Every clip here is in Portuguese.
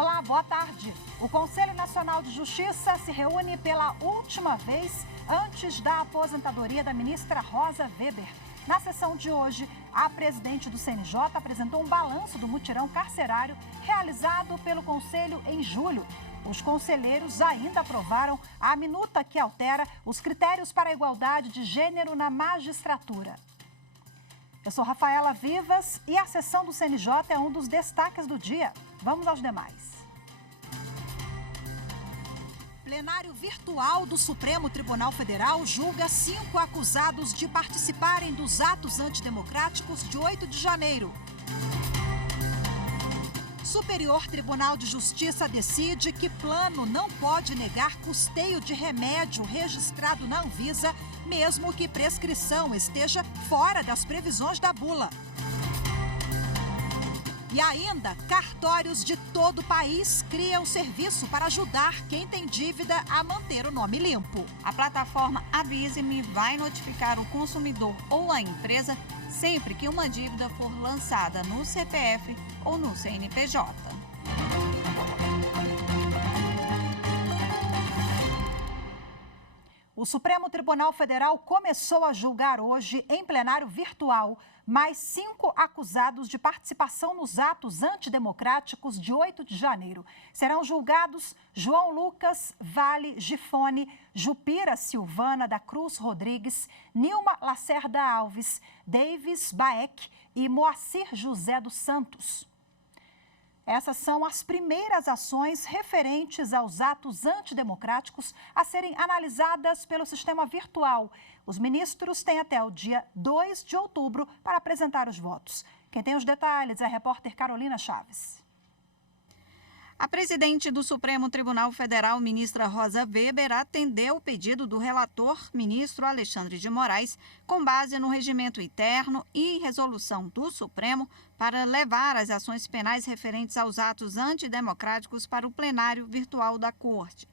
Olá, boa tarde. O Conselho Nacional de Justiça se reúne pela última vez antes da aposentadoria da ministra Rosa Weber. Na sessão de hoje, a presidente do CNJ apresentou um balanço do mutirão carcerário realizado pelo Conselho em julho. Os conselheiros ainda aprovaram a minuta que altera os critérios para a igualdade de gênero na magistratura. Eu sou Rafaela Vivas e a sessão do CNJ é um dos destaques do dia. Vamos aos demais. Plenário virtual do Supremo Tribunal Federal julga 5 acusados de participarem dos atos antidemocráticos de 8 de janeiro. Superior Tribunal de Justiça decide que plano não pode negar custeio de remédio registrado na Anvisa, mesmo que prescrição esteja fora das previsões da bula. E ainda, cartórios de todo o país criam serviço para ajudar quem tem dívida a manter o nome limpo. A plataforma Avise-me vai notificar o consumidor ou a empresa sempre que uma dívida for lançada no CPF ou no CNPJ. O Supremo Tribunal Federal começou a julgar hoje, em plenário virtual, mais 5 acusados de participação nos atos antidemocráticos de 8 de janeiro. Serão julgados João Lucas Vale Gifone, Jupira Silvana da Cruz Rodrigues, Nilma Lacerda Alves, Davis Baek e Moacir José dos Santos. Essas são as primeiras ações referentes aos atos antidemocráticos a serem analisadas pelo sistema virtual. Os ministros têm até o dia 2 de outubro para apresentar os votos. Quem tem os detalhes é a repórter Carolina Chaves. A presidente do Supremo Tribunal Federal, ministra Rosa Weber, atendeu o pedido do relator, ministro Alexandre de Moraes, com base no regimento interno e resolução do Supremo, para levar as ações penais referentes aos atos antidemocráticos para o plenário virtual da Corte.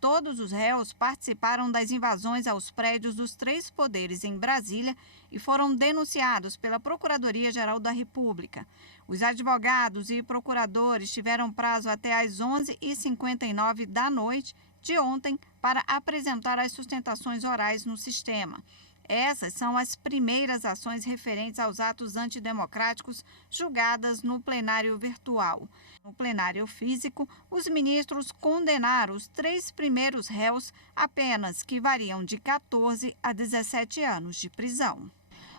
Todos os réus participaram das invasões aos prédios dos 3 poderes em Brasília e foram denunciados pela Procuradoria-Geral da República. Os advogados e procuradores tiveram prazo até às 11h59 da noite de ontem para apresentar as sustentações orais no sistema. Essas são as primeiras ações referentes aos atos antidemocráticos julgadas no plenário virtual. No plenário físico, os ministros condenaram os 3 primeiros réus a penas que variam de 14 a 17 anos de prisão.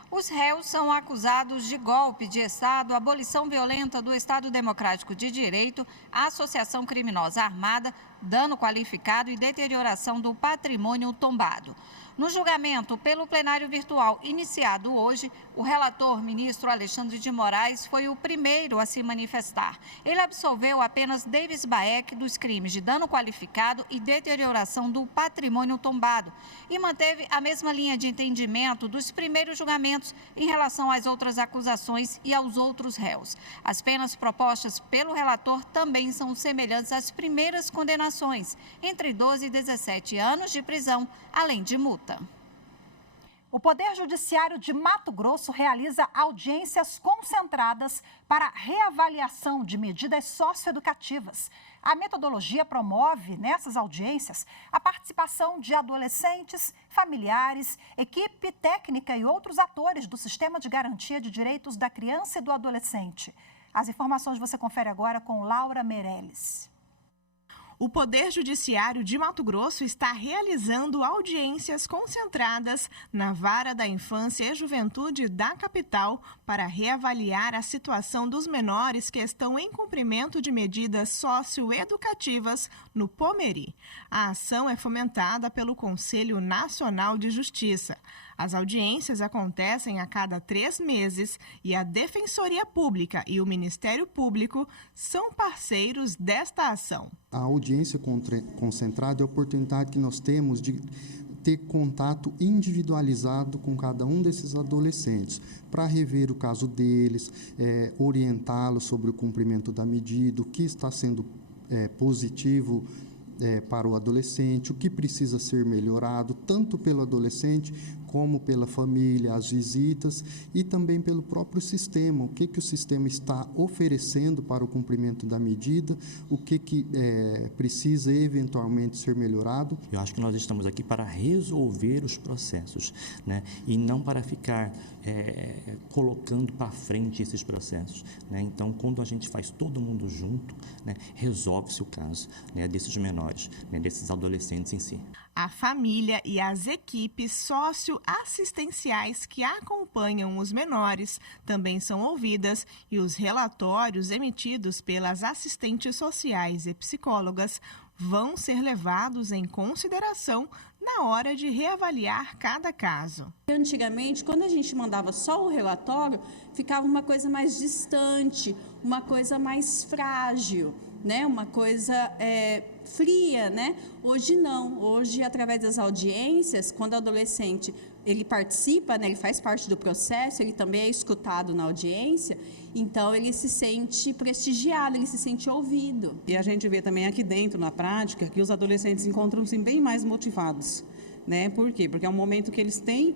Os réus são acusados de golpe de Estado, abolição violenta do Estado Democrático de Direito, associação criminosa armada, dano qualificado e deterioração do patrimônio tombado. No julgamento pelo plenário virtual iniciado hoje, o relator, ministro Alexandre de Moraes, foi o primeiro a se manifestar. Ele absolveu apenas Davis Baek dos crimes de dano qualificado e deterioração do patrimônio tombado e manteve a mesma linha de entendimento dos primeiros julgamentos em relação às outras acusações e aos outros réus. As penas propostas pelo relator também são semelhantes às primeiras condenações, entre 12 e 17 anos de prisão, além de multa. O Poder Judiciário de Mato Grosso realiza audiências concentradas para reavaliação de medidas socioeducativas. A metodologia promove, nessas audiências, a participação de adolescentes, familiares, equipe técnica e outros atores do Sistema de Garantia de Direitos da Criança e do Adolescente. As informações você confere agora com Laura Meirelles. O Poder Judiciário de Mato Grosso está realizando audiências concentradas na Vara da Infância e Juventude da capital para reavaliar a situação dos menores que estão em cumprimento de medidas socioeducativas no Pomeri. A ação é fomentada pelo Conselho Nacional de Justiça. As audiências acontecem a cada 3 meses e a Defensoria Pública e o Ministério Público são parceiros desta ação. A audiência concentrada é a oportunidade que nós temos de ter contato individualizado com cada um desses adolescentes, para rever o caso deles, orientá-los sobre o cumprimento da medida, o que está sendo positivo para o adolescente, o que precisa ser melhorado, tanto pelo adolescente como pela família, as visitas e também pelo próprio sistema, o que o sistema está oferecendo para o cumprimento da medida, o que precisa eventualmente ser melhorado. Eu acho que nós estamos aqui para resolver os processos, né? E não para ficar colocando para frente esses processos, né? Então, quando a gente faz todo mundo junto, né, resolve-se o caso, né, desses menores, né, desses adolescentes em si. A família e as equipes socioassistenciais que acompanham os menores também são ouvidas e os relatórios emitidos pelas assistentes sociais e psicólogas vão ser levados em consideração na hora de reavaliar cada caso. Antigamente, quando a gente mandava só o relatório, ficava uma coisa mais distante, uma coisa mais frágil, né? Uma coisa fria, né? Hoje não. Hoje, através das audiências, quando o adolescente ele participa, né? Ele faz parte do processo, ele também é escutado na audiência, então ele se sente prestigiado, ele se sente ouvido. E a gente vê também aqui dentro, na prática, que os adolescentes encontram-se bem mais motivados, né? Por quê? Porque é um momento que eles têm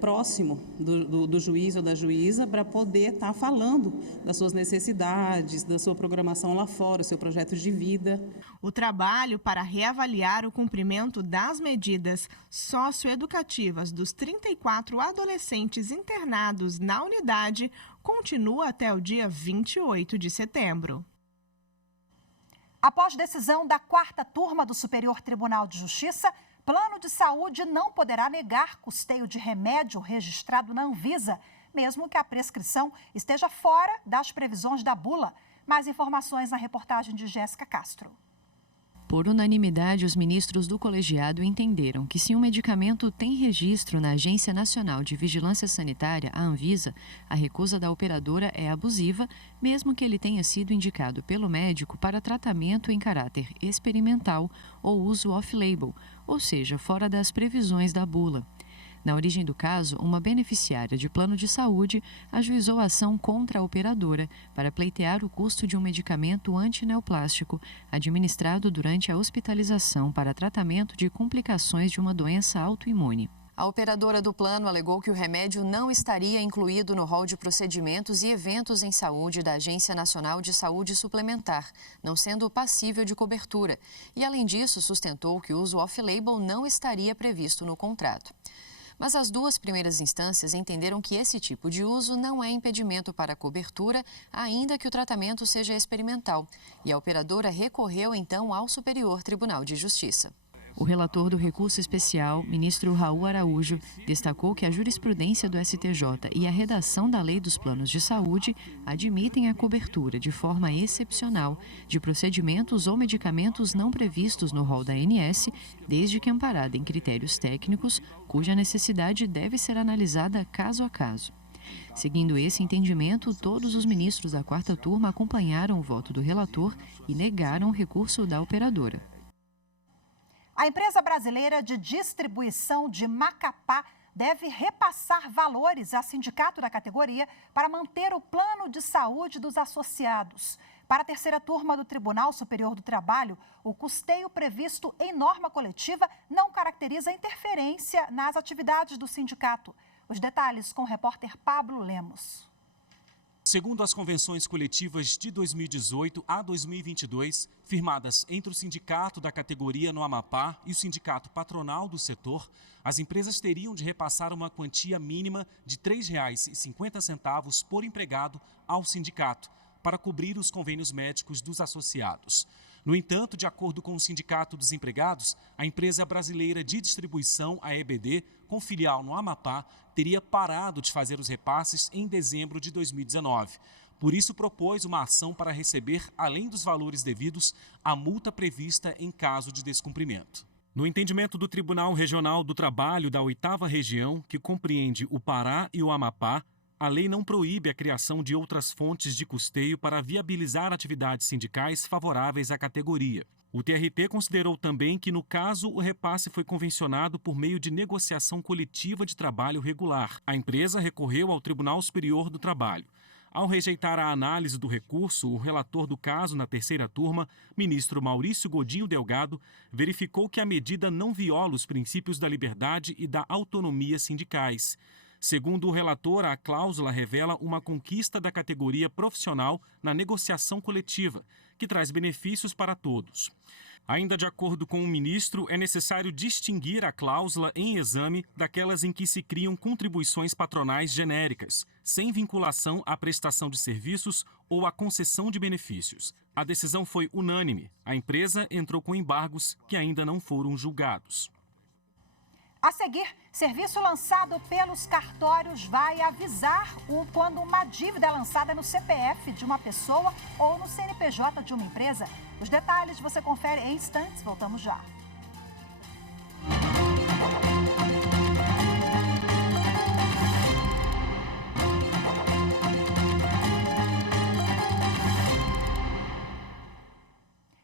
próximo do juiz ou da juíza para poder estar falando das suas necessidades, da sua programação lá fora, do seu projeto de vida. O trabalho para reavaliar o cumprimento das medidas socioeducativas dos 34 adolescentes internados na unidade continua até o dia 28 de setembro. Após decisão da 4ª turma do Superior Tribunal de Justiça, Plano de Saúde não poderá negar custeio de remédio registrado na Anvisa, mesmo que a prescrição esteja fora das previsões da bula. Mais informações na reportagem de Jéssica Castro. Por unanimidade, os ministros do colegiado entenderam que se um medicamento tem registro na Agência Nacional de Vigilância Sanitária, a Anvisa, a recusa da operadora é abusiva, mesmo que ele tenha sido indicado pelo médico para tratamento em caráter experimental ou uso off-label, ou seja, fora das previsões da bula. Na origem do caso, uma beneficiária de plano de saúde ajuizou a ação contra a operadora para pleitear o custo de um medicamento antineoplástico administrado durante a hospitalização para tratamento de complicações de uma doença autoimune. A operadora do plano alegou que o remédio não estaria incluído no rol de procedimentos e eventos em saúde da Agência Nacional de Saúde Suplementar, não sendo passível de cobertura. E, além disso, sustentou que o uso off-label não estaria previsto no contrato. Mas as duas primeiras instâncias entenderam que esse tipo de uso não é impedimento para a cobertura, ainda que o tratamento seja experimental. E a operadora recorreu, então, ao Superior Tribunal de Justiça. O relator do recurso especial, ministro Raul Araújo, destacou que a jurisprudência do STJ e a redação da Lei dos Planos de Saúde admitem a cobertura de forma excepcional de procedimentos ou medicamentos não previstos no rol da ANS, desde que amparada em critérios técnicos, cuja necessidade deve ser analisada caso a caso. Seguindo esse entendimento, todos os ministros da 4ª turma acompanharam o voto do relator e negaram o recurso da operadora. A empresa brasileira de distribuição de Macapá deve repassar valores a sindicato da categoria para manter o plano de saúde dos associados. Para a 3ª turma do Tribunal Superior do Trabalho, o custeio previsto em norma coletiva não caracteriza interferência nas atividades do sindicato. Os detalhes com o repórter Pablo Lemos. Segundo as convenções coletivas de 2018 a 2022, firmadas entre o sindicato da categoria no Amapá e o sindicato patronal do setor, as empresas teriam de repassar uma quantia mínima de R$ 3,50 por empregado ao sindicato, para cobrir os convênios médicos dos associados. No entanto, de acordo com o Sindicato dos Empregados, a empresa brasileira de distribuição, a EBD, com filial no Amapá, teria parado de fazer os repasses em dezembro de 2019. Por isso, propôs uma ação para receber, além dos valores devidos, a multa prevista em caso de descumprimento. No entendimento do Tribunal Regional do Trabalho da 8ª Região, que compreende o Pará e o Amapá, a lei não proíbe a criação de outras fontes de custeio para viabilizar atividades sindicais favoráveis à categoria. O TRT considerou também que, no caso, o repasse foi convencionado por meio de negociação coletiva de trabalho regular. A empresa recorreu ao Tribunal Superior do Trabalho. Ao rejeitar a análise do recurso, o relator do caso na terceira turma, ministro Maurício Godinho Delgado, verificou que a medida não viola os princípios da liberdade e da autonomia sindicais. Segundo o relator, a cláusula revela uma conquista da categoria profissional na negociação coletiva, que traz benefícios para todos. Ainda de acordo com o ministro, é necessário distinguir a cláusula em exame daquelas em que se criam contribuições patronais genéricas, sem vinculação à prestação de serviços ou à concessão de benefícios. A decisão foi unânime. A empresa entrou com embargos que ainda não foram julgados. A seguir, serviço lançado pelos cartórios vai avisar quando uma dívida é lançada no CPF de uma pessoa ou no CNPJ de uma empresa. Os detalhes você confere em instantes. Voltamos já.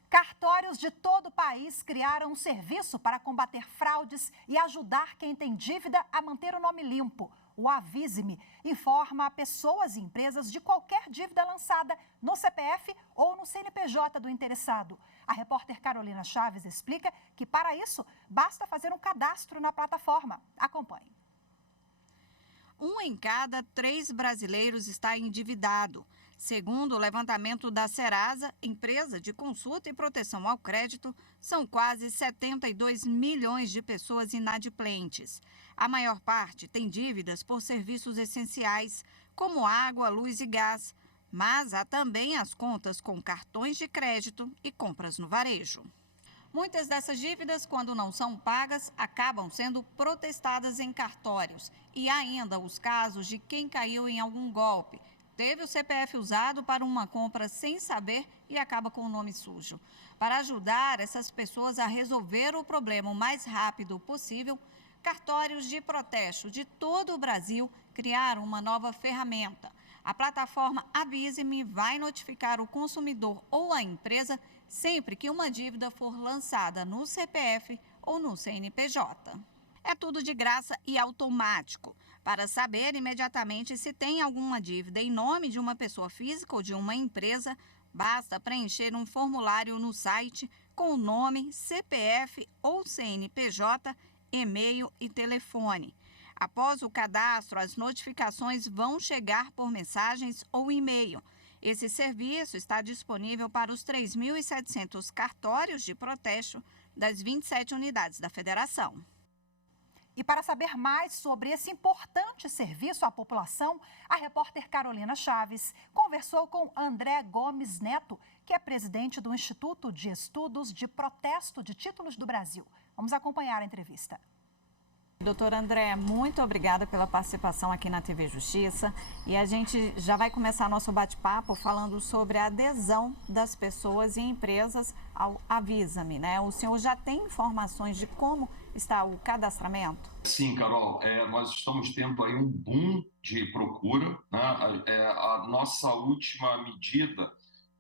Cartórios de todo o país criaram um serviço para combater fraudes e ajudar quem tem dívida a manter o nome limpo. O Avise-me informa a pessoas e empresas de qualquer dívida lançada no CPF ou no CNPJ do interessado. A repórter Carolina Chaves explica que, para isso, basta fazer um cadastro na plataforma. Acompanhe. 1 em cada 3 brasileiros está endividado. Segundo o levantamento da Serasa, empresa de consulta e proteção ao crédito, são quase 72 milhões de pessoas inadimplentes. A maior parte tem dívidas por serviços essenciais, como água, luz e gás, mas há também as contas com cartões de crédito e compras no varejo. Muitas dessas dívidas, quando não são pagas, acabam sendo protestadas em cartórios. E ainda os casos de quem caiu em algum golpe. Teve o CPF usado para uma compra sem saber e acaba com o nome sujo. Para ajudar essas pessoas a resolver o problema o mais rápido possível, cartórios de protesto de todo o Brasil criaram uma nova ferramenta. A plataforma Avise-me vai notificar o consumidor ou a empresa sempre que uma dívida for lançada no CPF ou no CNPJ. É tudo de graça e automático. Para saber imediatamente se tem alguma dívida em nome de uma pessoa física ou de uma empresa, basta preencher um formulário no site com o nome, CPF ou CNPJ, e-mail e telefone. Após o cadastro, as notificações vão chegar por mensagens ou e-mail. Esse serviço está disponível para os 3.700 cartórios de protesto das 27 unidades da federação. E para saber mais sobre esse importante serviço à população, a repórter Carolina Chaves conversou com André Gomes Neto, que é presidente do Instituto de Estudos de Protesto de Títulos do Brasil. Vamos acompanhar a entrevista. Doutor André, muito obrigada pela participação aqui na TV Justiça. E a gente já vai começar nosso bate-papo falando sobre a adesão das pessoas e empresas ao Avisa-me, né? O senhor já tem informações de como está o cadastramento? Sim, Carol, nós estamos tendo aí um boom de procura, né? A nossa última medida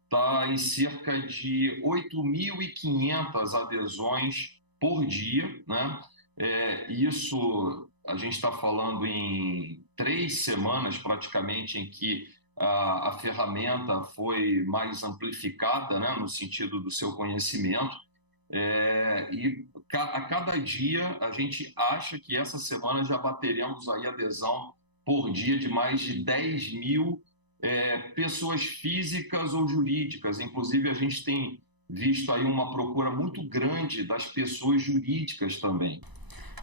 está em cerca de 8.500 adesões por dia, né? Isso a gente está falando em 3 semanas praticamente em que a ferramenta foi mais amplificada, né, no sentido do seu conhecimento. E a cada dia a gente acha que essa semana já bateremos aí adesão por dia de mais de 10 mil pessoas físicas ou jurídicas. Inclusive a gente tem visto aí uma procura muito grande das pessoas jurídicas também.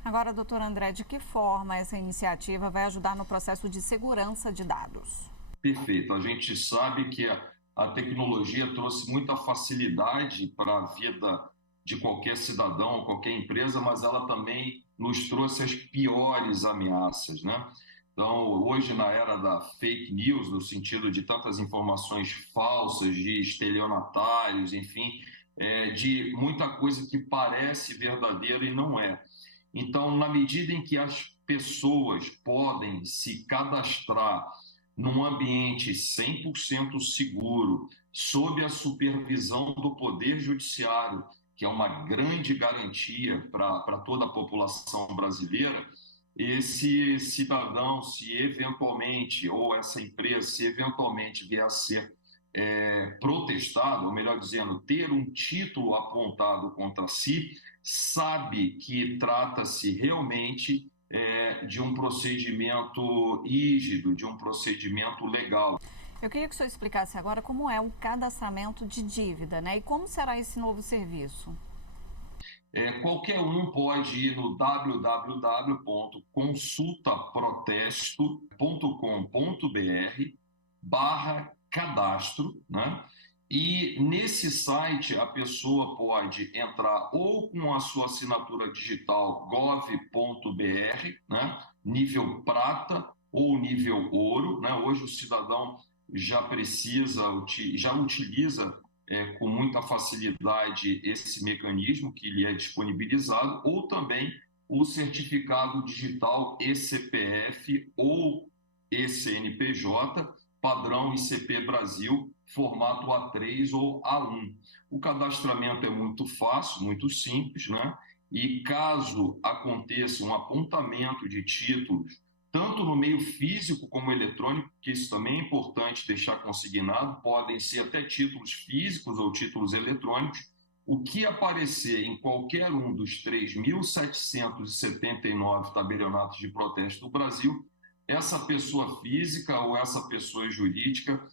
Agora, doutor André, de que forma essa iniciativa vai ajudar no processo de segurança de dados? Perfeito. A gente sabe que a tecnologia trouxe muita facilidade para a vida de qualquer cidadão, qualquer empresa, mas ela também nos trouxe as piores ameaças, né? Então, hoje, na era da fake news, no sentido de tantas informações falsas, de estelionatários, enfim, de muita coisa que parece verdadeira e não é. Então, na medida em que as pessoas podem se cadastrar num ambiente 100% seguro, sob a supervisão do Poder Judiciário, que é uma grande garantia para toda a população brasileira, esse cidadão, se eventualmente, ou essa empresa, se eventualmente vier a ser protestado, ou melhor dizendo, ter um título apontado contra si, sabe que trata-se realmente de um procedimento rígido, de um procedimento legal. Eu queria que o senhor explicasse agora como é o cadastramento de dívida, né? E como será esse novo serviço? Qualquer um pode ir no www.consultaprotesto.com.br/cadastro, né? E nesse site a pessoa pode entrar ou com a sua assinatura digital gov.br, né? Nível prata ou nível ouro, né? Hoje o cidadão já utiliza com muita facilidade esse mecanismo que lhe é disponibilizado, ou também o certificado digital eCPF ou eCNPJ, padrão ICP Brasil, formato A3 ou A1. O cadastramento é muito fácil, muito simples, né? E caso aconteça um apontamento de títulos, tanto no meio físico como eletrônico, que isso também é importante deixar consignado, podem ser até títulos físicos ou títulos eletrônicos, o que aparecer em qualquer um dos 3.779 tabelionatos de protesto do Brasil, essa pessoa física ou essa pessoa jurídica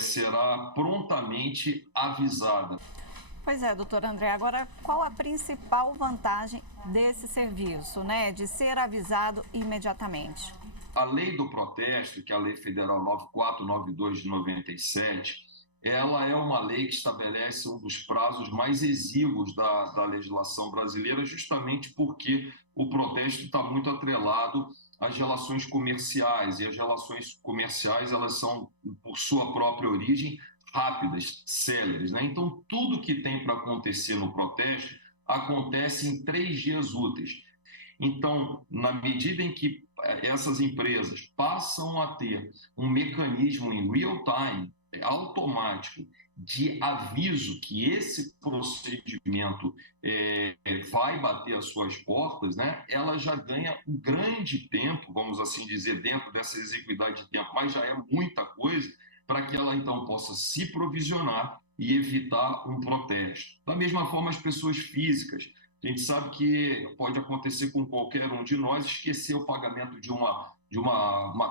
será prontamente avisada. Pois é, doutor André, agora qual a principal vantagem desse serviço, né, de ser avisado imediatamente? A lei do protesto, que é a Lei Federal 9492 de 97, ela é uma lei que estabelece um dos prazos mais exíguos da legislação brasileira, justamente porque o protesto está muito atrelado às relações comerciais, e as relações comerciais, elas são, por sua própria origem, rápidas, céleres, né? Então, tudo que tem para acontecer no protesto acontece em 3 dias úteis. Então, na medida em que essas empresas passam a ter um mecanismo em real time, automático, de aviso que esse procedimento vai bater às suas portas, né? Ela já ganha um grande tempo, vamos assim dizer, dentro dessa exiguidade de tempo, mas já é muita coisa, para que ela então possa se provisionar e evitar um protesto. Da mesma forma, as pessoas físicas. A gente sabe que pode acontecer com qualquer um de nós esquecer o pagamento de uma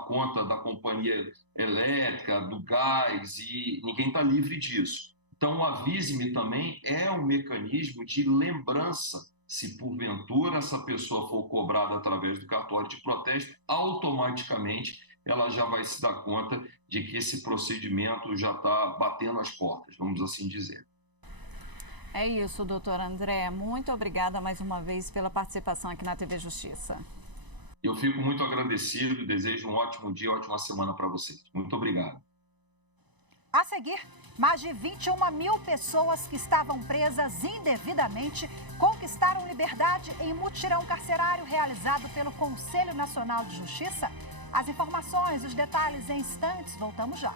conta da companhia elétrica, do gás, e ninguém está livre disso. Então, o Avise-me também é um mecanismo de lembrança. Se porventura essa pessoa for cobrada através do cartório de protesto, automaticamente ela já vai se dar conta de que esse procedimento já está batendo as portas, vamos assim dizer. É isso, doutor André. Muito obrigada mais uma vez pela participação aqui na TV Justiça. Eu fico muito agradecido e desejo um ótimo dia, ótima semana para vocês. Muito obrigado. A seguir, mais de 21 mil pessoas que estavam presas indevidamente conquistaram liberdade em mutirão carcerário realizado pelo Conselho Nacional de Justiça. As informações, os detalhes em instantes, voltamos já.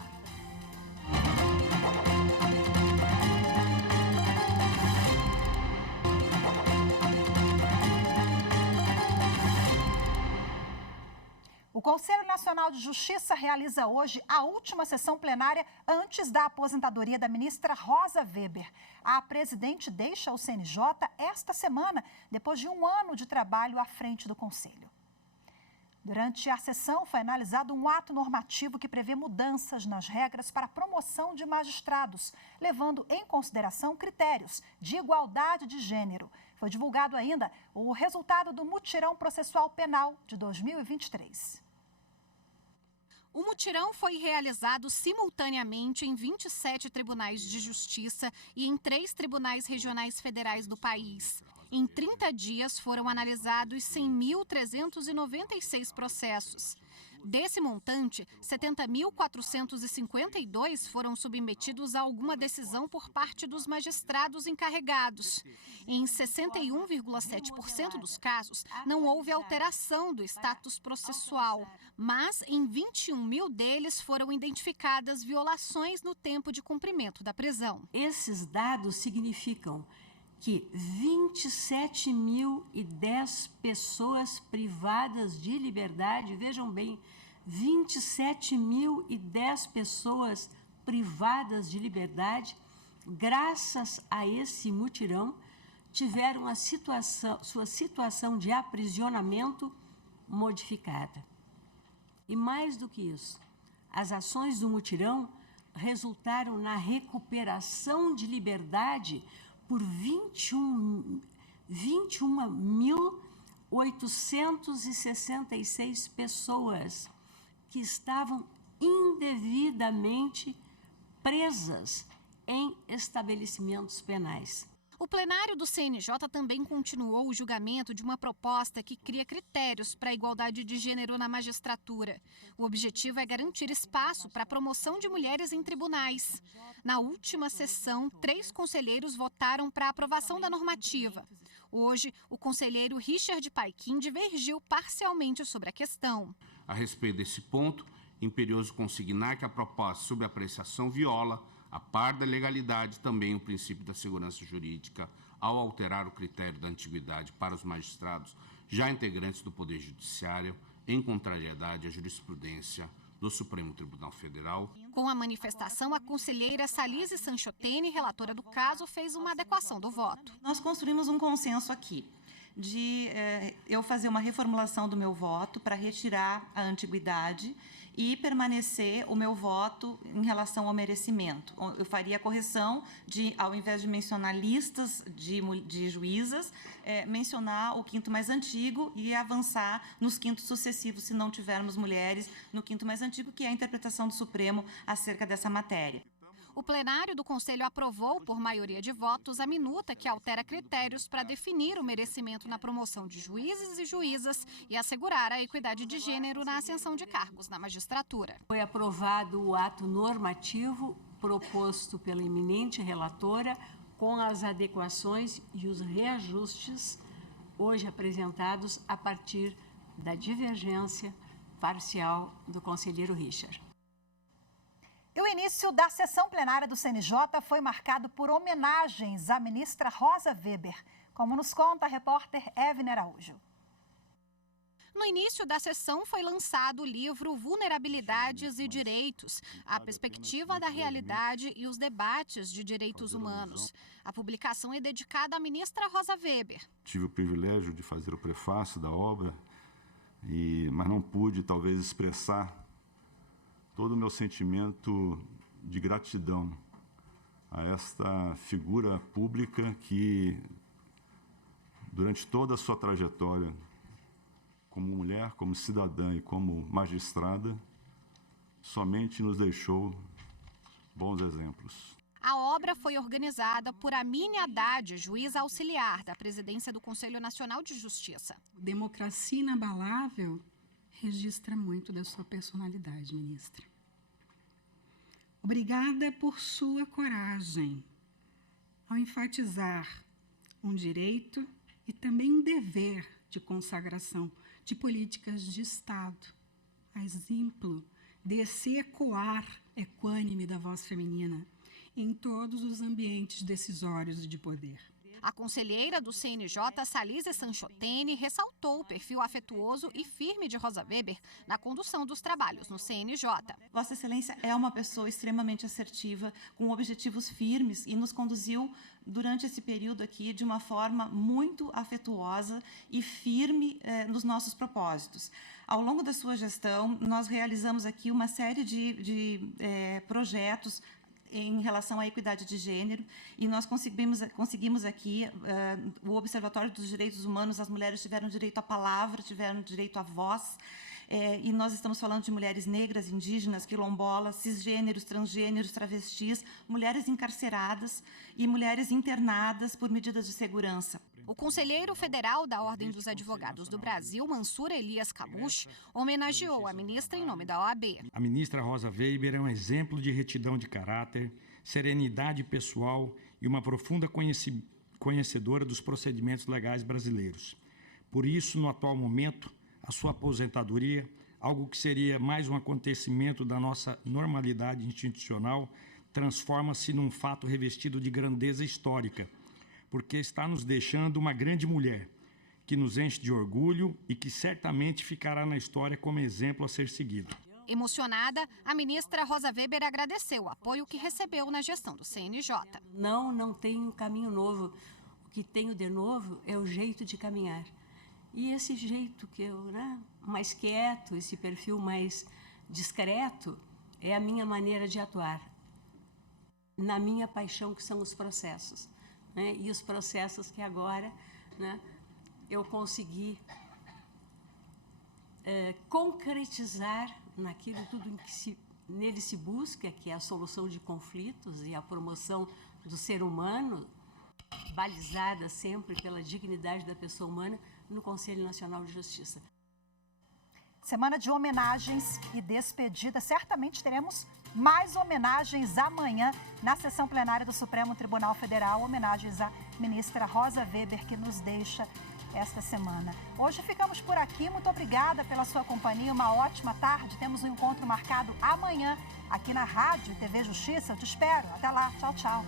O Conselho Nacional de Justiça realiza hoje a última sessão plenária antes da aposentadoria da ministra Rosa Weber. A presidente deixa o CNJ esta semana, depois de um ano de trabalho à frente do Conselho. Durante a sessão, foi analisado um ato normativo que prevê mudanças nas regras para a promoção de magistrados, levando em consideração critérios de igualdade de gênero. Foi divulgado ainda o resultado do mutirão processual penal de 2023. O mutirão foi realizado simultaneamente em 27 tribunais de justiça e em 3 tribunais regionais federais do país. Em 30 dias foram analisados 100.396 processos. Desse montante, 70.452 foram submetidos a alguma decisão por parte dos magistrados encarregados. Em 61,7% dos casos, não houve alteração do status processual, mas em 21 mil deles foram identificadas violações no tempo de cumprimento da prisão. Esses dados significam que 27.010 pessoas privadas de liberdade, vejam bem, 27.010 pessoas privadas de liberdade, graças a esse mutirão, tiveram sua situação de aprisionamento modificada. E mais do que isso, as ações do mutirão resultaram na recuperação de liberdade por 21.866 pessoas que estavam indevidamente presas em estabelecimentos penais. O plenário do CNJ também continuou o julgamento de uma proposta que cria critérios para a igualdade de gênero na magistratura. O objetivo é garantir espaço para a promoção de mulheres em tribunais. Na última sessão, 3 conselheiros votaram para a aprovação da normativa. Hoje, o conselheiro Richard Paikin divergiu parcialmente sobre a questão. A respeito desse ponto, imperioso consignar que a proposta sob apreciação viola, a par da legalidade, também o princípio da segurança jurídica, ao alterar o critério da antiguidade para os magistrados já integrantes do Poder Judiciário, em contrariedade à jurisprudência do Supremo Tribunal Federal. Com a manifestação, a conselheira Salise Sanchotene, relatora do caso, fez uma adequação do voto. Nós construímos um consenso aqui de eu fazer uma reformulação do meu voto para retirar a antiguidade e permanecer o meu voto em relação ao merecimento. Eu faria a correção de, ao invés de mencionar listas de juízas, mencionar o quinto mais antigo e avançar nos quintos sucessivos, se não tivermos mulheres no quinto mais antigo, que é a interpretação do Supremo acerca dessa matéria. O plenário do Conselho aprovou, por maioria de votos, a minuta que altera critérios para definir o merecimento na promoção de juízes e juízas e assegurar a equidade de gênero na ascensão de cargos na magistratura. Foi aprovado o ato normativo proposto pela eminente relatora, com as adequações e os reajustes hoje apresentados a partir da divergência parcial do conselheiro Richard. E o início da sessão plenária do CNJ foi marcado por homenagens à ministra Rosa Weber, como nos conta a repórter Evner Araújo. No início da sessão foi lançado o livro Vulnerabilidades e Direitos, a perspectiva da realidade e os debates de direitos humanos. A publicação é dedicada à ministra Rosa Weber. Tive o privilégio de fazer o prefácio da obra, mas não pude, talvez, expressar todo o meu sentimento de gratidão a esta figura pública que, durante toda a sua trajetória, como mulher, como cidadã e como magistrada, somente nos deixou bons exemplos. A obra foi organizada por Amine Haddad, juíza auxiliar da presidência do Conselho Nacional de Justiça. Democracia inabalável registra muito da sua personalidade, ministra. Obrigada por sua coragem ao enfatizar um direito e também um dever de consagração de políticas de Estado, a exemplo desse ecoar equânime da voz feminina em todos os ambientes decisórios e de poder. A conselheira do CNJ, Salise Sanchotene, ressaltou o perfil afetuoso e firme de Rosa Weber na condução dos trabalhos no CNJ. Vossa Excelência é uma pessoa extremamente assertiva, com objetivos firmes e nos conduziu durante esse período aqui de uma forma muito afetuosa e firme nos nossos propósitos. Ao longo da sua gestão, nós realizamos aqui uma série de projetos em relação à equidade de gênero, e nós conseguimos aqui o Observatório dos Direitos Humanos. As mulheres tiveram direito à palavra, tiveram direito à voz, e nós estamos falando de mulheres negras, indígenas, quilombolas, cisgêneros, transgêneros, travestis, mulheres encarceradas e mulheres internadas por medidas de segurança. O conselheiro federal da Ordem dos Advogados do Brasil, Mansur Elias Kabush, homenageou a ministra em nome da OAB. A ministra Rosa Weber é um exemplo de retidão de caráter, serenidade pessoal e uma profunda conhecedora dos procedimentos legais brasileiros. Por isso, no atual momento, a sua aposentadoria, algo que seria mais um acontecimento da nossa normalidade institucional, transforma-se num fato revestido de grandeza histórica, porque está nos deixando uma grande mulher, que nos enche de orgulho e que certamente ficará na história como exemplo a ser seguido. Emocionada, a ministra Rosa Weber agradeceu o apoio que recebeu na gestão do CNJ. Não tenho caminho novo. O que tenho de novo é o jeito de caminhar. E esse jeito que eu, mais quieto, esse perfil mais discreto, é a minha maneira de atuar. Na minha paixão, que são os processos. E os processos que agora eu consegui concretizar naquilo tudo em que nele se busca, que é a solução de conflitos e a promoção do ser humano, balizada sempre pela dignidade da pessoa humana, no Conselho Nacional de Justiça. Semana de homenagens e despedida. Certamente teremos mais homenagens amanhã na sessão plenária do Supremo Tribunal Federal. Homenagens à ministra Rosa Weber, que nos deixa esta semana. Hoje ficamos por aqui. Muito obrigada pela sua companhia. Uma ótima tarde. Temos um encontro marcado amanhã aqui na Rádio e TV Justiça. Eu te espero. Até lá. Tchau, tchau.